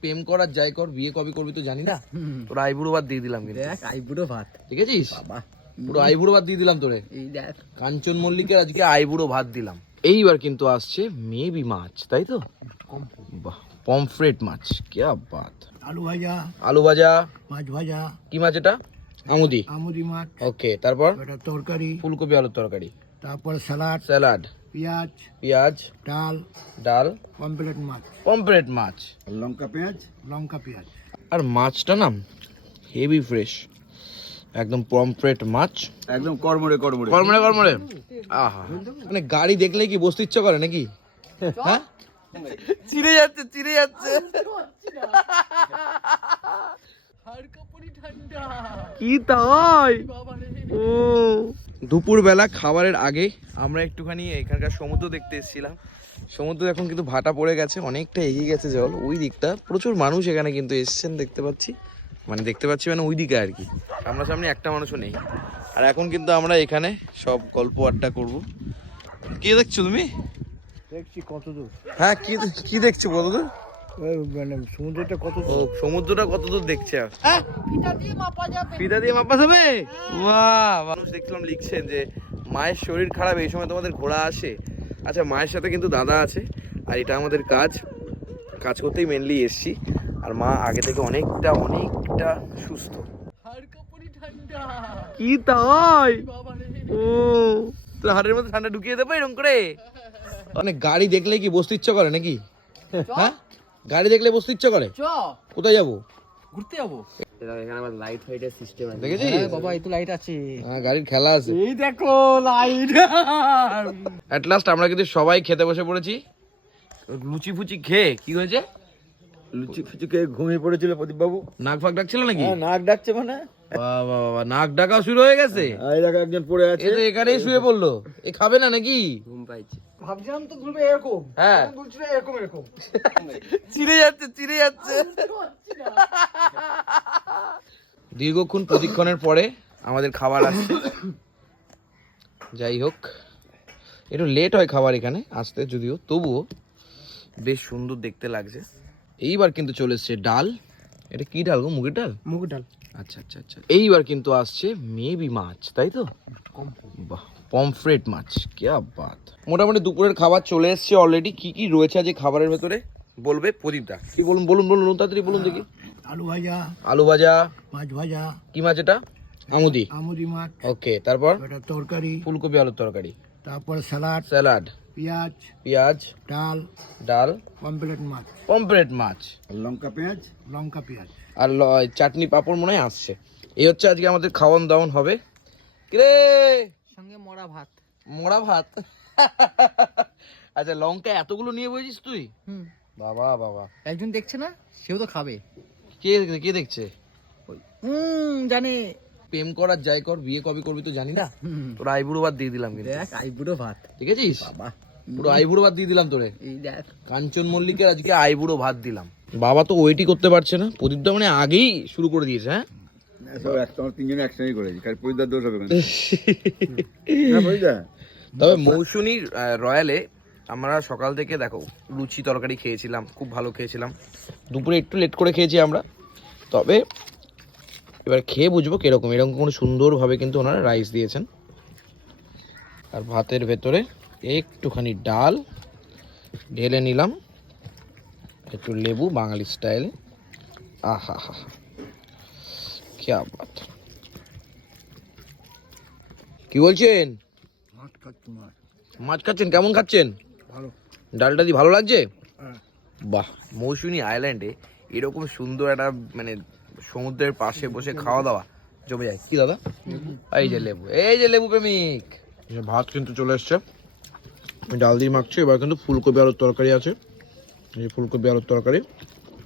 প্রেম করার যাই কর বিয়ে কবে করবি তো জানি না। তোর আইবুড়ো ভাত দিয়ে দিলাম কিন্তু। দেখ আইবুড়ো ভাত। দেখেছিস বাবা। পুরো আইবুড়ো ভাত দিয়ে দিলাম তোরে। এই দেখ। কাঞ্চন মল্লিকের আজকে আইবুড়ো ভাত দিলাম। এইবার কিন্তু আসছে মেবি মাছ তাই তো? বাহ পমফ্রেট মাছ কেয়া বাত। আলু ভাজা। আলু ভাজা। মাছ ভাজা। কি মাছ এটা? আমুদি। আমুদি মাছ। ওকে তারপর? একটা তরকারি। ফুলকপি আলুর তরকারি। তারপর স্যালাড। স্যালাড। পেঁয়াজ পেঁয়াজ ডাল ডাল পমপ্লেট মাছ। পমফ্রেট মাছ। লঙ্কা পেঁয়াজ? লঙ্কা পেঁয়াজ। আর মাছটা না হেভি ফ্রেশ। একদম পমফ্রেট মাছ। একদম কর্মরে কর্মরে কর্মরে কর্মরে আহা। মানে গাড়ি দেখলে কি বসতে ইচ্ছা করে নাকি? হ্যাঁ? চিড়ে যাচ্ছে চিড়ে যাচ্ছে। কি তাই? ও। দুপুর বেলা খাবারের আগে আমরা একটুখানি এখানকার সমুদ্র দেখতে এসেছিলাম। সমুদ্র এখন কিন্তু ভাটা পড়ে গেছে অনেকটা এগিয়ে গেছে জল। ওই দিকটা প্রচুর মানুষ এখানে কিন্তু এসছেন দেখতে পাচ্ছি। মানে দেখতে পাচ্ছি মানে ওই দিকে আর কি। সামনাসামনি একটা মানুষও নেই। আর এখন কিন্তু আমরা এখানে সব গল্প আড্ডা করব। কি দেখছ তুমি? দেখছি কতদূর হ্যাঁ কি কি দেখছ কতদূর মানে সমুদ্রটা কত ও সমুদ্রটা কতদূর দেখছে? ফিতা দিয়ে মাপা যাবে। বাহ মানুষ দেখলাম লিখছেন যে মায়ের শরীর খারাপ এই সময় তোমাদের ঘোড়া আসে। আচ্ছা মায়ের সাথে কিন্তু দাদা আছে আর এটা আমাদের কাজ। কাজ করতেই মেনলি এসছি। আর মা আগে থেকে অনেকটা অনেকটা সুস্থ। কি তাই? ও তোর হাড়ের মধ্যে ঠান্ডা ঢুকিয়ে দেবো এরকম করে? মানে গাড়ি দেখলে কি বসতে ইচ্ছা করে নাকি? হ্যাঁ? গাড়ি দেখলে বসতে ইচ্ছা করে? চ। কোথায় যাব? ঘুরতে যাব। এখানে আবার লাইট ফাইটের সিস্টেম আছে। দেখেছিস? হ্যাঁ বাবা এই তো লাইট আছে। হ্যাঁ গাড়ির খেলা আছে। এই দেখো লাইট অ্যাট লাস্ট আমরা কিন্তু সবাই খেতে বসে পড়েছি। লুচি ফুচি খেয়ে কি হয়েছে? লুচি ফুচি খেয়ে ঘুমিয়ে পড়েছিল প্রদীপ বাবু নাক ফাক ডাকছিল নাকি? হ্যাঁ নাক ডাকছে মানে। বাবা বাবা নাক ডাকা শুরু হয়ে গেছে। এই দেখো একজন পড়ে আছে। এখানেই শুয়ে পড়ল। এ খাবে না নাকি? ঘুম পাইছে। ভাবছিলাম তো ঘুরবে এরকম। হ্যাঁ। বলছিল এরকম এরকম। চিড়ে যাচ্ছে চিড়ে যাচ্ছে। দীর্ঘক্ষণ প্রতিক্ষণের পরে আমাদের খাবার আসছে। যাই হোক একটু লেট হয় খাবার এখানে আসতে যদিও তবুও বেশ সুন্দর দেখতে লাগছে। এইবার কিন্তু চলে এসছে ডাল। এটা কি ডাল গো? মুগের ডাল? মুগ ডাল। আচ্ছা আচ্ছা আচ্ছা। এইবার কিন্তু আসছে মেবি মাছ তাই তো? বাহ পমফ্রেট মাছ কেয়া বাত। মোটামুটি দুপুরের খাবার চলে এসছে অলরেডি কি কি রয়েছে আজ খাবারের ভেতরে? বলবে প্রদীপদা কি বলুন বলুন বলুন তাড়াতাড়ি বলুন দেখি। আলু ভাজা। আলু ভাজা। মাছ ভাজা। কি মাছ এটা? আমুদি। আমুদি মাছ। ওকে তারপর? একটা তরকারি। ফুলকপি আলুর তরকারি। তারপর স্যালাড। স্যালাড। পেঁয়াজ। পেঁয়াজ। ডাল। ডাল। পমপ্লেট মাছ। পমফ্রেট মাছ। লঙ্কা পেঁয়াজ। লঙ্কা পেঁয়াজ। আর চাটনি পাঁপড় মনে হয় আসছে। এই হচ্ছে আজকে আমাদের খাওয়ান দাওয়ান হবে। কিরে? সঙ্গে মরা ভাত। মোড়া ভাত? আচ্ছা লঙ্কা এতগুলো নিয়ে বসেছিস তুই? বাবা বাবা। একজন দেখছে না? সেও তো খাবে। কে কে দেখছে? হুম জানে। প্রেম করার যাই কর বিয়ে কবে করবি তো জানি না। তোর আইবুড়ো ভাত দিয়ে দিলাম কিন্তু। দেখ আইবুড়ো ভাত। দেখেছিস? বাবা। পুরো আইবুড়ো ভাত দিয়ে দিলাম তোরে। এই দেখ। কাঞ্চন মল্লিকের আজকে আইবুড়ো ভাত দিলাম। বাবা তো ওয়েটই করতে পারছে না। প্রদীপটা মানে আগেই শুরু করে দিয়েছে হ্যাঁ? সব একসঙ্গে তিনজনে একসঙ্গে করেছি কার পরিদার দোষ হবে তবে মৌসুমীর রয়্যালে আমরা সকাল থেকে দেখো লুচি তরকারি খেয়েছিলাম খুব ভালো খেয়েছিলাম। দুপুরে একটু লেট করে খেয়েছি আমরা। তবে এবার খেয়ে বুঝব কীরকম। এরকম কোনো সুন্দরভাবে কিন্তু ওনারা রাইস দিয়েছেন। আর ভাতের ভেতরে একটুখানি ডাল ঢেলে নিলাম। একটু লেবু বাঙালি স্টাইল। আহা হা ক্যা বাত কি বলছেন? মাছ খাচ্ছি মাছ। মাছ খাচ্ছেন? কেমন খাচ্ছেন? ভালো। ডালটা দিয়ে ভালো লাগছে? হ্যাঁ। বাহ মৌসুমী আইল্যান্ডে এরকম সুন্দর একটা মানে সমুদ্রের পাশে বসে খাওয়া দাওয়া জমে যায়। কি দাদা? এই যে লেবু এই যে লেবু প্রেমিক। ভাত কিন্তু চলে এসছে। ডাল দিয়ে মাখছি এবার কিন্তু ফুলকপি আলুর তরকারি আছে। এই ফুলকপি আলুর তরকারি।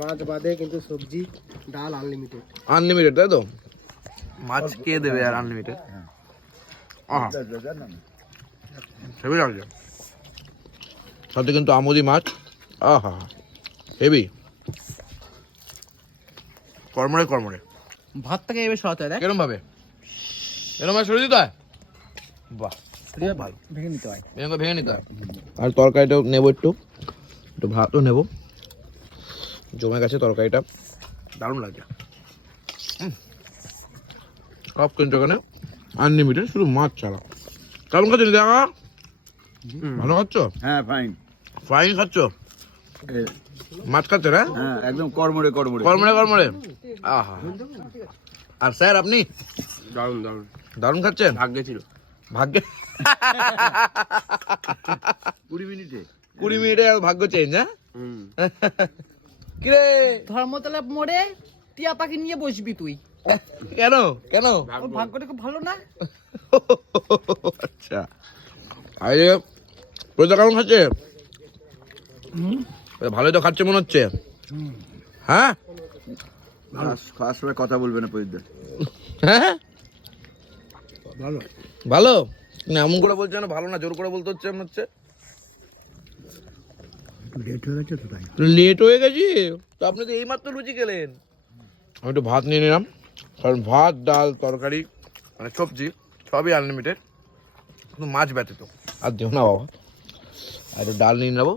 মাছ বাদে কিন্তু সবজি ডাল আনলিমিটেড আনলিমিটেড তাই তো? মাছ কে দেবে আর আনলিমিটেড আহা। হেভি লাগছে। সাথে কিন্তু আমুদি মাছ। আহা হেভি। কর্মরে কর্মরে ভাতটাকে এবার সরাতে হয় দেখ। কিরম ভাবে? এরম ভাবে সরিয়ে দিতে হয়? বাহ ভালো। ভেঙে নিতে হয়। ভেঙে নিতে হয়। আর তরকারিটাও নেব একটু। একটু ভাতও নেব। জমে গেছে তরকারিটা। দারুণ হুম। সব কিন্তু ওখানে। আনলিমিটেড শুধু মাছ ছাড়া। কেমন খাচ্ছ দেখা ভালো খাচ্ছ? হ্যাঁ ফাইন ফ্রাইং খাচ্ছ? মাছ খাচ্ছ না? হ্যাঁ একদম কর্মরে কর্মরে কর্মরে কর্মরে আহা। আর স্যার আপনি? দারুণ দারুণ। দারুণ খাচ্ছেন? ভাগ্যে ছিল। ভাগ্যে? কুড়ি মিনিটে। কুড়ি মিনিটে আর ভাগ্য চেঞ্জ হ্যাঁ? হুম। কিরে? ধর্মতলা মোড়ে টিয়া পাখি নিয়ে বসবি তুই। কেন? কেন? ভাগ্যটা খুব ভালো না? আচ্ছা। আরে প্রজা কেমন খাচ্ছে? ভালোই তো খাচ্ছে মনে হচ্ছে। হ্যাঁ? খাওয়ার সময় কথা বলবে না প্রদীপ হ্যাঁ? ভালো। ভালো? না এমন করে বলছে না ভালো না জোর করে বলতে হচ্ছে মনে হচ্ছে। লেট হয়ে গেছে তো তাই। লেট হয়ে গেছি তো আপনি তো এইমাত্র লুচি খেলেন। আমি একটু ভাত নিয়ে নিলাম। কারণ ভাত ডাল তরকারি মানে সবজি সবই আনলিমিটেড শুধু মাছ ব্যতীত। আর দিও না বাবা। আর একটু ডাল নিয়ে নেব।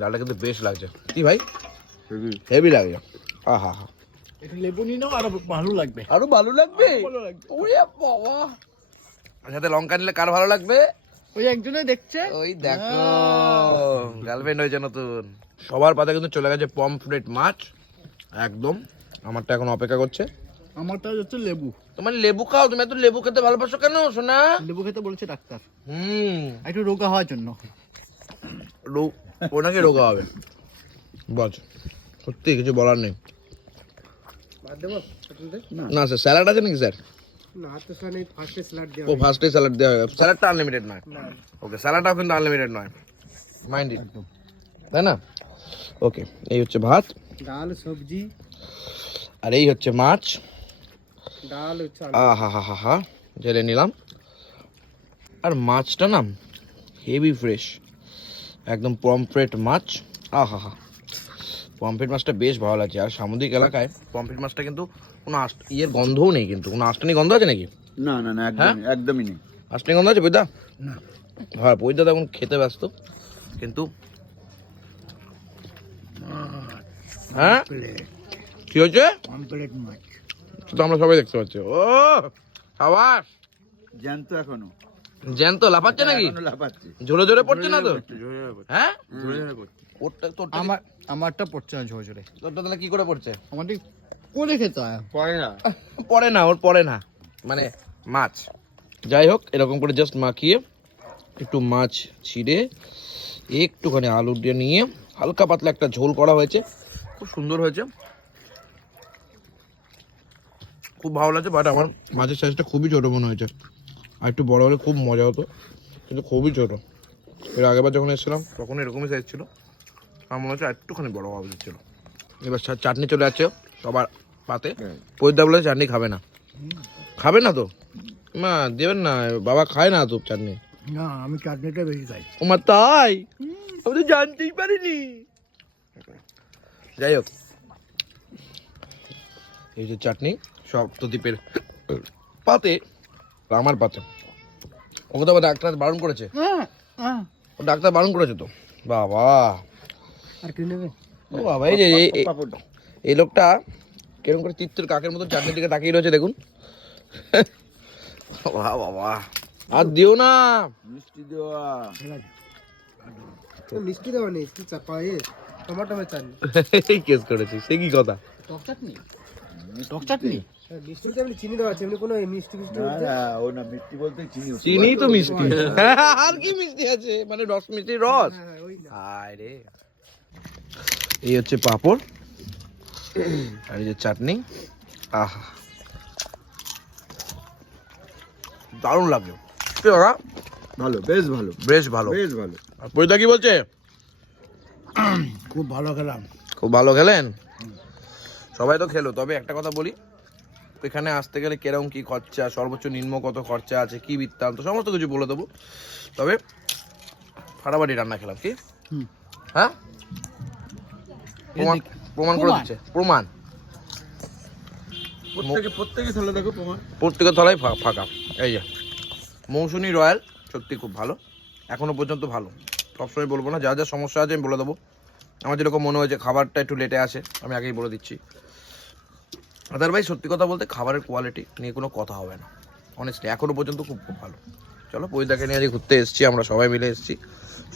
ডালটা কিন্তু বেশ লাগছে। কি ভাই? হেভি লাগছে। আহা। হা একটু লেবু নিয়ে নাও আরও ভালো লাগবে। আরও ভালো লাগবে? ওরে বাবা। সাথে লঙ্কা নিলে কার ভালো লাগবে? ওই একজনে দেখছে। ওই দেখো। গার্লফ্রেন্ড হয়েছে নতুন। সবার পাতে কিন্তু চলে গেছে পমফ্রেট মাছ। একদম। আমারটা এখন অপেক্ষা করছে। আমারটা হচ্ছে লেবু। তোমার লেবু খাও তুমি এত লেবু খেতে ভালোবাসো কেন সোনা? লেবু খেতে বলছে ডাক্তার। হুম। একটু রোগা হওয়ার জন্য। রো- ওনাকে রোগা হবে। বল সত্যি কিছু বলার নেই? না। স্যার স্যালাড আছে নাকি স্যার? ও ফার্স্টে স্যালাড দেওয়া হবে। স্যালাডটা আনলিমিটেড নয়। ওকে স্যালাডটাও কিন্তু আনলিমিটেড নয়। মাইন্ড ইট তাই না? ওকে এই হচ্ছে ভাত। ডাল সবজি। আর এই হচ্ছে মাছ। ডাল হচ্ছে আহা হা হা হা জেলে নিলাম। আর মাছটা না হেভি ফ্রেশ একদম পমফ্রেট মাছ। আহা হা পমফ্রেট মাছটা বেশ ভালো লাগছে। আর সামুদ্রিক এলাকায় পমফ্রেট মাছটা কিন্তু কোনো ইয়ের গন্ধও নেই কিন্তু। কোনো আষ্টানি গন্ধ আছে নাকি? না না না একদমই একদমই নেই। আষ্টানি গন্ধ আছে বৈদা না। হ্যাঁ বৈদা তখন খেতে ব্যস্ত। কিন্তু হ্যাঁ? কি মাছ। তো আমরা সবাই দেখতে পাচ্ছি। ও সাবাস! জ্যান্ত এখনও। জ্যান্ত লাফাচ্ছে নাকি? এখনও লাফাচ্ছে। ঝোরে ঝোরে পড়ছে না তো? হ্যাঁ? ওরটা তোরটা আমার আমারটা পড়ছে না ঝোরে ঝোরে। তোরটা তাহলে কি করে পড়ছে? আমাদের করে খেতে হয়। পড়ে না। পড়ে না ওর পড়ে না। মানে মাছ। যাই হোক এরকম করে জাস্ট মাখিয়ে একটু মাছ ছিঁড়ে একটুখানি আলু দিয়ে নিয়ে হালকা পাতলা একটা ঝোল করা হয়েছে। খুব সুন্দর হয়েছে। খুব ভালো লাগছে বাট আমার মাছের সাইজটা খুবই ছোটো মনে হয়েছে। আর একটু বড় হলে খুব মজা হতো, কিন্তু খুবই ছোটো। এর আগেবার যখন এসেছিলাম, তখন এরকমই সাইজ ছিল। আমার মনে হচ্ছে একটুখানি বড় হওয়া উচিত ছিল। এবার চাটনি চলে যাচ্ছে সবার পাতে। পরিদা বলে চাটনি খাবে না। খাবে না তো? মা, দেবেন না, বাবা খায় না তো চাটনি। না আমি চাটনিটা বেশি খাই ও মা তাই আমি তো জানতেই পারিনি। যাই হোক। এই যে চাটনি সপ্তদ্বীপের পাতে আমার পাতে। ওকে তো আবার ডাক্তার বারণ করেছে। হ্যাঁ হ্যাঁ। ও ডাক্তার বারণ করেছে তো। বাবা। আর কি নেবে? ও বাবা এই যে এই- এই- পাপড় এই লোকটা কীরকম করে তিত্তুর কাকের মতো চাটনির দিকে তাকিয়ে রয়েছে দেখুন। বাবা বাবা। আর দিও না। মিষ্টি দেওয়া। তো মিষ্টি দেওয়া নেই কি চাপা এ? টমাটো চাটনি এই কেস করেছি সে কি কথা? টক চাটনি? টক চাটনি? হ্যাঁ, মিষ্টিতে এমনি চিনি দেওয়া আছে এমনি কোনো মিষ্টি মিষ্টি না না ও না মিষ্টি বলতে চিনি চিনি তো মিষ্টি। আর কি মিষ্টি আছে? মানে রস মিষ্টি রস? হ্যাঁ ওই না। এই হচ্ছে পাপড়। আর এই যে চাটনি। আহা। দারুণ লাগল। কি দাদা ভালো বেশ ভালো। বেশ ভালো। বেশ ভালো। আর পরিতা কি বলছে? খুব ভালো খেলাম। খুব ভালো খেলেন? সবাই তো খেলো তবে একটা কথা বলি। এখানে আসতে গেলে কীরকম কি খরচা সর্বোচ্চ নিম্ন কত খরচা আছে কি বৃত্তান্ত সমস্ত কিছু বলে দেবো। তবে ফাটাফাটি রান্না খেলাম কি? হ্যাঁ? প্রমাণ প্রমাণ করে দিচ্ছে প্রমাণ। প্রত্যেকে প্রত্যেকে তাহলে দেখো তোমার প্রত্যেকের ফা- ফাঁকা এই যে। মৌসুমি রয়্যাল সত্যি খুব ভালো। এখনও পর্যন্ত ভালো। সবসময় বলব না যা যা সমস্যা আছে আমি বলে দেবো। আমার যেরকম মনে হয়েছে খাবারটা একটু লেটে আসে আমি আগেই বলে দিচ্ছি। আদারওয়াইজ সত্যি কথা বলতে খাবারের কোয়ালিটি নিয়ে কোনো কথা হবে না। অনেস্টলি এখনও পর্যন্ত খুব খুব ভালো। চলো পরিদাকে নিয়ে আজ ঘুরতে এসেছি আমরা সবাই মিলে এসেছি।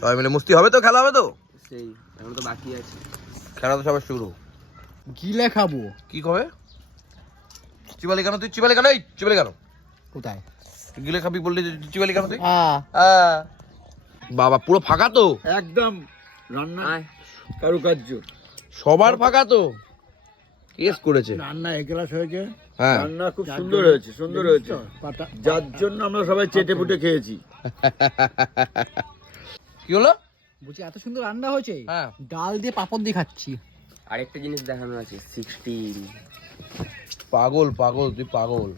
সবাই মিলে মুস্তি হবে তো? খেলা হবে তো? সেই এখন তো বাকি আছে। খেলা তো সবার শুরু। গিলে খাব। কি কবে? চিবালি কেন তুই? চিবালি কেন? এই চিবালি কেন? কোথায়? গিলে খাবি বললি যে চিবালি কেন তুই বাবা পুরো ফাঁকা তো? একদম রান্না কারুকার্য। সবার ফাঁকা তো? কেস করেছে। রান্না এক গ্লাস হয়েছে। হ্যাঁ। রান্না খুব সুন্দর হয়েছে সুন্দর হয়েছে। যার জন্য আমরা সবাই চেটে পুটে খেয়েছি। কি হলো? বলছি এত সুন্দর রান্না হয়েছে। হ্যাঁ। ডাল দিয়ে পাপড় দিয়ে খাচ্ছি। আরেকটা জিনিস দেখানো আছে সিক্সটিন পাগল পাগল তুই পাগল।